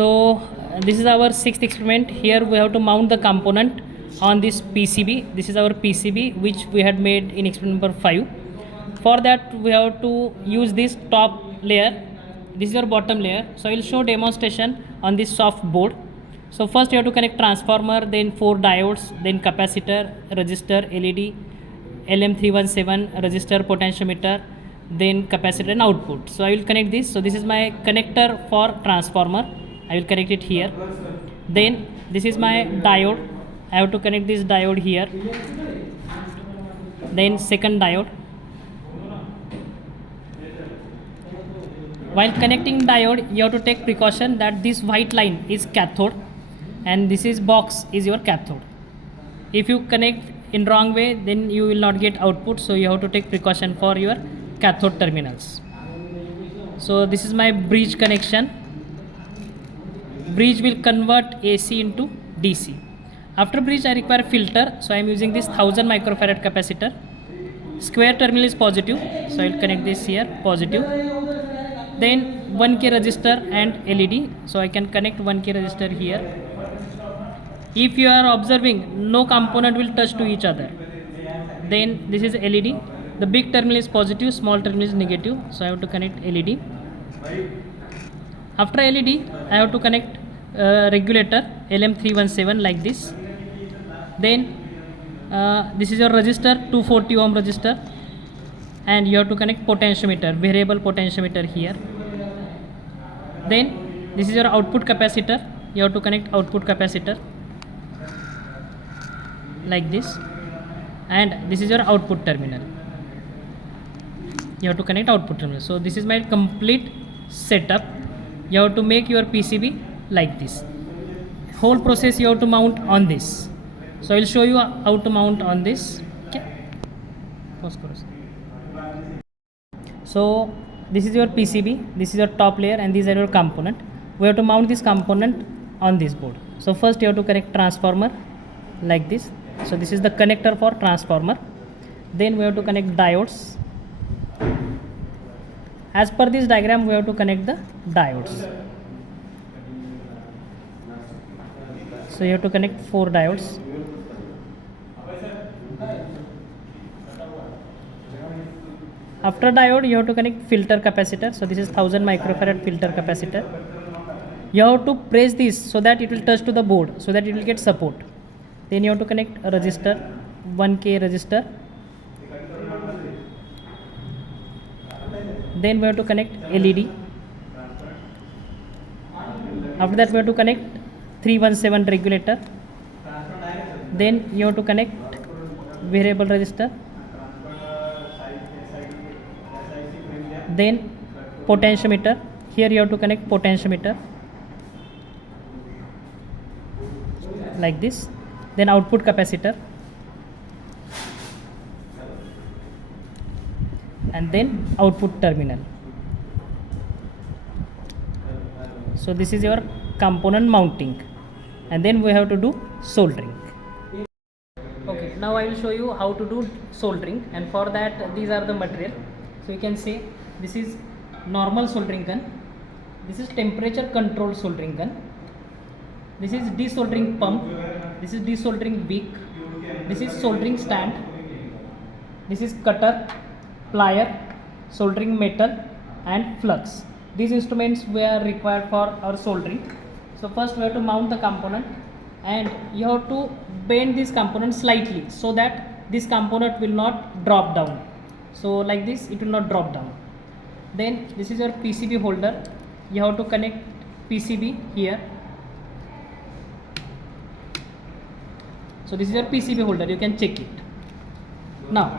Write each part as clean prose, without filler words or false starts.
This is our sixth experiment. Here we have to mount the component on this PCB. This is our PCB which we had made in experiment number 5. For that we have to use this top layer. This is your bottom layer. So I will show demonstration on this soft board. So first you have to connect transformer, then 4 diodes, then capacitor, resistor, LED, LM317, resistor, potentiometer, then capacitor and output. So I will connect this. So this is my connector for transformer. I will connect it here. Then this is my diode. I have to connect this diode here. Then second diode. While connecting diode, you have to take precaution that this white line is cathode and this is box is your cathode. If you connect in wrong way, then you will not get output, so you have to take precaution for your cathode terminals. So this is my bridge connection. Bridge will convert AC into DC. After bridge I require filter, so I am using this 1000 microfarad capacitor. Square terminal is positive, so I will connect this here, positive. Then 1K resistor and LED, so I can connect 1K resistor here. If you are observing, no component will touch to each other. Then this is LED. The big terminal is positive, small terminal is negative, so I have to connect LED. After LED, I have to connect regulator LM317 like this. Then this is your resistor, 240 ohm resistor, and you have to connect potentiometer, variable potentiometer here. Then this is your output capacitor. You have to connect output capacitor like this, and this is your output terminal. You have to connect output terminal. So this is my complete setup. You have to make your PCB like this. Whole process you have to mount on this. So I will show you how to mount on this. Okay. So this is your PCB, this is your top layer, and these are your component. We have to mount this component on this board. So first you have to connect transformer like this. So this is the connector for transformer. Then we have to connect diodes. As per this diagram, we have to connect the diodes. So you have to connect 4 diodes. After diode, you have to connect filter capacitor. So this is 1000 microfarad filter capacitor. You have to press this so that it will touch to the board, so that it will get support. Then you have to connect a resistor, 1K resistor. Then we have to connect LED. After that we have to connect 317 regulator. Then you have to connect variable resistor. Then potentiometer. Here you have to connect potentiometer like this. Then output capacitor. And then output terminal. So this is your component mounting, and then we have to do soldering. Okay, now I will show you how to do soldering, and for that these are the material. So you can see this is normal soldering gun, this is temperature controlled soldering gun, this is desoldering pump, this is desoldering beak, this is soldering stand, this is cutter, plier, soldering metal, and flux. These instruments were required for our soldering. So first we have to mount the component, and you have to bend this component slightly so that this component will not drop down. So like this it will not drop down. Then this is your PCB holder. You have to connect PCB here. So this is your PCB holder, you can check it. Now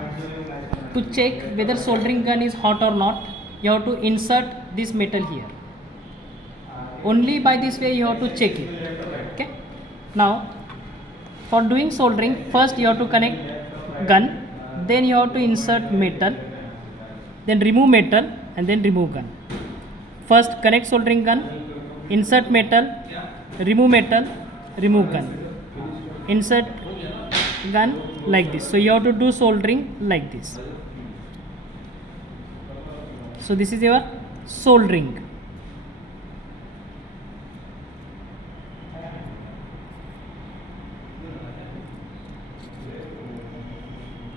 to check whether soldering gun is hot or not, you have to insert this metal here. Only by this way you have to check it. Okay. Now for doing soldering, first you have to connect gun, then you have to insert metal, then remove metal, and then remove gun. First connect soldering gun, insert metal, remove gun, insert gun like this. So you have to do soldering like this. So this is your soldering.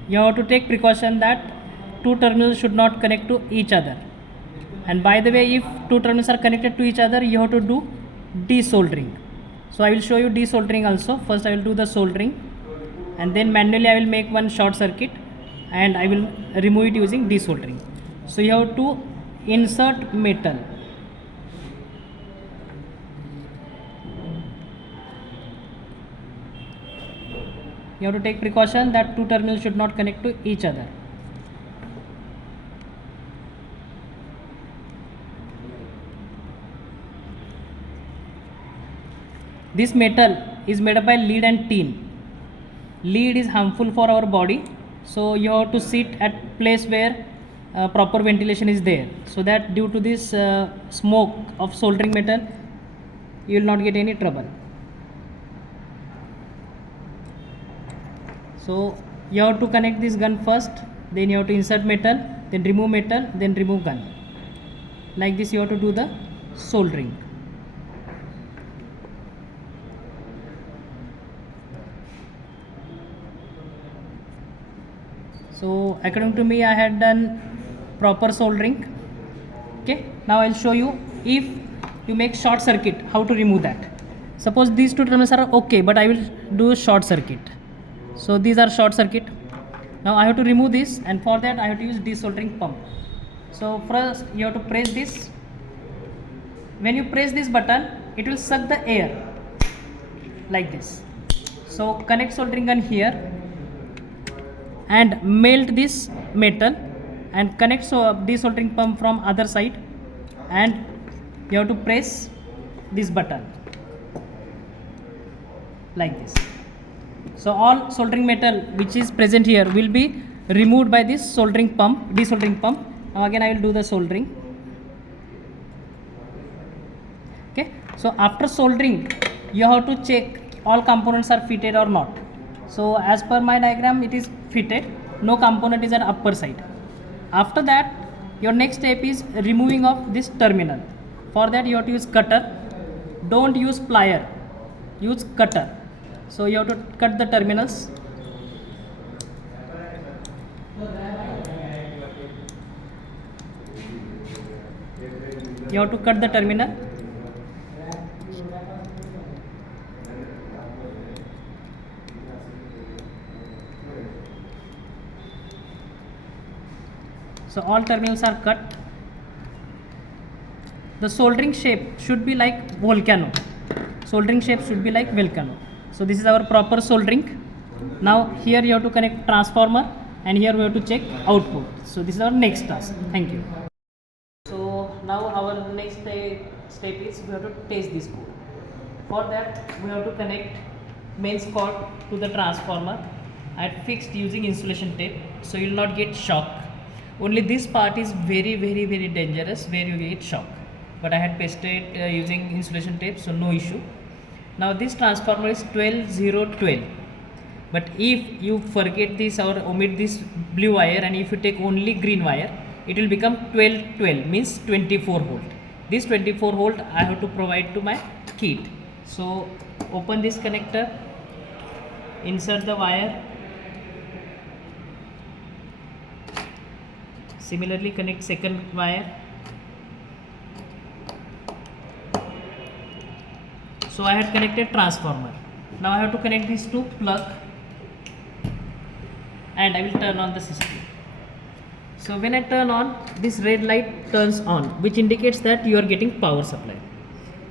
you have to take precaution that two terminals should not connect to each other. And by the way, if two terminals are connected to each other, you have to do desoldering. So I will show you desoldering also. First I will do the soldering, and then manually I will make one short circuit and I will remove it using desoldering. So you have to insert metal. You have to take precaution that two terminals should not connect to each other. This metal is made up by lead and tin. Lead is harmful for our body, so you have to sit at place where proper ventilation is there, so that due to this smoke of soldering metal, you will not get any trouble. So you have to connect this gun first, then you have to insert metal, then remove gun. Like this you have to do the soldering. So according to me, I had done proper soldering. Okay, now I'll show you if you make short circuit, how to remove that. Suppose these two terminals are okay, but I will do a short circuit. So these are short circuit. Now I have to remove this, and for that I have to use desoldering pump. So first you have to press this. When you press this button, it will suck the air like this. So connect soldering gun here and melt this metal, and connect desoldering pump from other side, and you have to press this button like this. So all soldering metal which is present here will be removed by this desoldering pump. Now again I will do the soldering. Okay, so after soldering you have to check all components are fitted or not. So as per my diagram, it is fitted, no component is at upper side. After that, your next step is removing of this terminal. For that you have to use cutter. Don't use plier, use cutter. So you have to cut the terminals. You have to cut the terminal. So all terminals are cut. The soldering shape should be like volcano. Soldering shape should be like volcano. So this is our proper soldering. Now here you have to connect transformer, and here we have to check output. So this is our next task. Thank you. So now our next step is we have to test this board. For that we have to connect mains cord to the transformer. I had fixed using insulation tape, so you will not get shock. Only this part is very dangerous where you get shock, but I had pasted using insulation tape, so no issue. Now this transformer is 12012, but if you forget this or omit this blue wire, and if you take only green wire, it will become 1212, means 24 volt. This 24 volt I have to provide to my kit. So open this connector, insert the wire, similarly connect second wire. So I had connected transformer. Now I have to connect these two plug, and I will turn on the system. So when I turn on, this red light turns on, which indicates that you are getting power supply.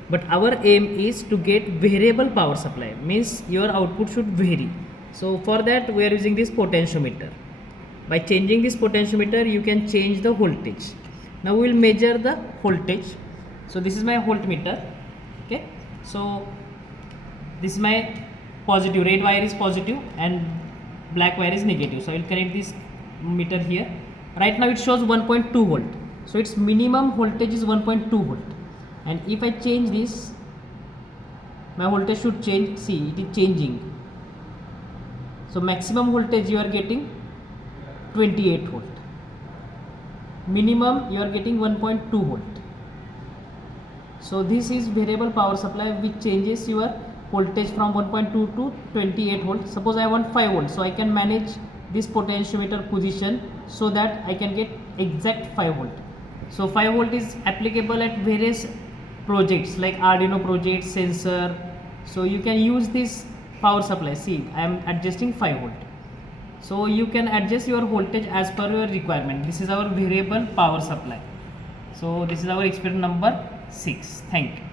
But our aim is to get variable power supply, means your output should vary. So for that we are using this potentiometer. By changing this potentiometer, you can change the voltage. Now we will measure the voltage. So this is my voltmeter. Okay, so this is my positive, red wire is positive and black wire is negative. So I will connect this meter here. Right now it shows 1.2 volt. So its minimum voltage is 1.2 volt. And if I change this, my voltage should change. See, it is changing. So maximum voltage you are getting 28 volt. Minimum you are getting 1.2 volt. So this is variable power supply which changes your voltage from 1.2 to 28 volt. Suppose I want 5 volt, so I can manage this potentiometer position so that I can get exact 5 volt. So 5 volt is applicable at various projects like Arduino project, sensor. So you can use this power supply. See, I am adjusting 5 volt. So you can adjust your voltage as per your requirement. This is our variable power supply. So this is our experiment number 6. Thank you.